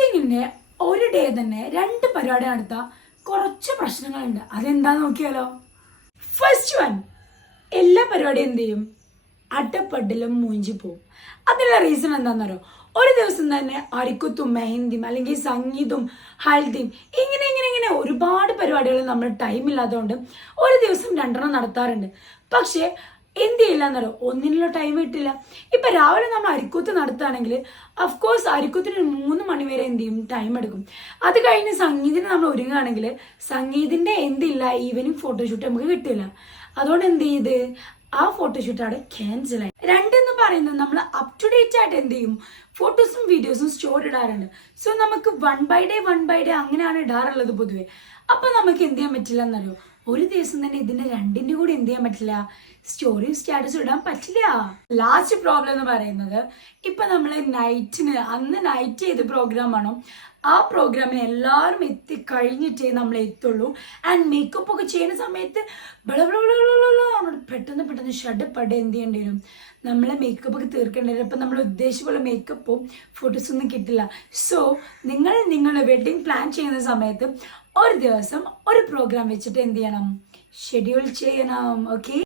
വെഡിങ്ങിന് ഒരു ഡേ തന്നെ 2 പരിപാടി നടത്താൻ കുറച്ച് പ്രശ്നങ്ങളുണ്ട്. അതെന്താന്ന് നോക്കിയാലോ. ഫസ്റ്റ് വൺ, എല്ലാ പരിപാടിയും എന്ത് ചെയ്യും, അട്ടപ്പട്ടിലും മൂഞ്ചി പോവും. അതിനുള്ള റീസൺ എന്താണെന്നറിയോ, ഒരു ദിവസം തന്നെ അരിക്കുത്തും മെഹന്തിയും അല്ലെങ്കിൽ സംഗീതവും ഹൽദിയും ഇങ്ങനെ ഇങ്ങനെ ഇങ്ങനെ ഒരുപാട് പരിപാടികൾ നമ്മൾ ടൈം ഇല്ലാത്തതുകൊണ്ട് ഒരു ദിവസം 2 നടത്താറുണ്ട്. പക്ഷേ എന്ത് ചെയ്യില്ല എന്നറിയോ, ഒന്നിനുള്ള ടൈം കിട്ടില്ല. ഇപ്പൊ രാവിലെ നമ്മൾ അരിക്കൂത്ത് നടത്തുകയാണെങ്കിൽ അഫ്കോഴ്സ് അരിക്കൂത്തിന് 3 മണി വരെ എന്ത് ചെയ്യും, ടൈം എടുക്കും. അത് കഴിഞ്ഞ് സംഗീതത്തിന് നമ്മൾ ഒരുങ്ങുകയാണെങ്കിൽ സംഗീതിന്റെ എന്തില്ല, ഈവനിങ് ഫോട്ടോഷൂട്ട് നമുക്ക് കിട്ടില്ല. അതുകൊണ്ട് എന്ത് ചെയ്ത് ആ ഫോട്ടോഷൂട്ട് അവിടെ ക്യാൻസൽ ആയി. 2 എന്ന് പറയുന്നത് നമ്മൾ അപ് ടു ഡേറ്റ് ആയിട്ട് എന്ത് ചെയ്യും, ഫോട്ടോസും വീഡിയോസും സ്റ്റോറി ഇടാറുണ്ട്. സോ നമുക്ക് 1 ബൈ ഡേ അങ്ങനെയാണ് ഇടാറുള്ളത് പൊതുവെ. അപ്പൊ നമുക്ക് എന്ത് ചെയ്യാൻ പറ്റില്ല എന്നറിയോ, ഒരു ദിവസം തന്നെ ഇതിന്റെ 2ന്റെ കൂടി എന്ത് ചെയ്യാൻ പറ്റില്ല, സ്റ്റോറിയും സ്റ്റാറ്റസും ഇടാൻ പറ്റില്ല. ലാസ്റ്റ് പ്രോബ്ലം എന്ന് പറയുന്നത്, ഇപ്പൊ നമ്മള് അന്ന് നൈറ്റ് ചെയ്ത പ്രോഗ്രാം ആണോ, ആ പ്രോഗ്രാമിന് എല്ലാവരും എത്തിക്കഴിഞ്ഞിട്ടേ നമ്മൾ എത്തുള്ളൂ. ആൻഡ് മേക്കപ്പ് ഒക്കെ ചെയ്യുന്ന സമയത്ത് പെട്ടെന്ന് ഷഡപ്പട എന്ത് ചെയ്യേണ്ടി വരും, നമ്മളെ മേക്കപ്പ് ഒക്കെ തീർക്കേണ്ടി വരും. അപ്പം നമ്മൾ ഉദ്ദേശിച്ച പോലെ മേക്കപ്പും ഫോട്ടോസൊന്നും കിട്ടില്ല. സോ നിങ്ങൾ നിങ്ങളുടെ വെഡിങ് പ്ലാൻ ചെയ്യുന്ന സമയത്ത് ഒരു ദിവസം ഒരു പ്രോഗ്രാം വെച്ചിട്ട് എന്ത് ചെയ്യണം, ഷെഡ്യൂൾ ചെയ്യണം. ഓക്കെ.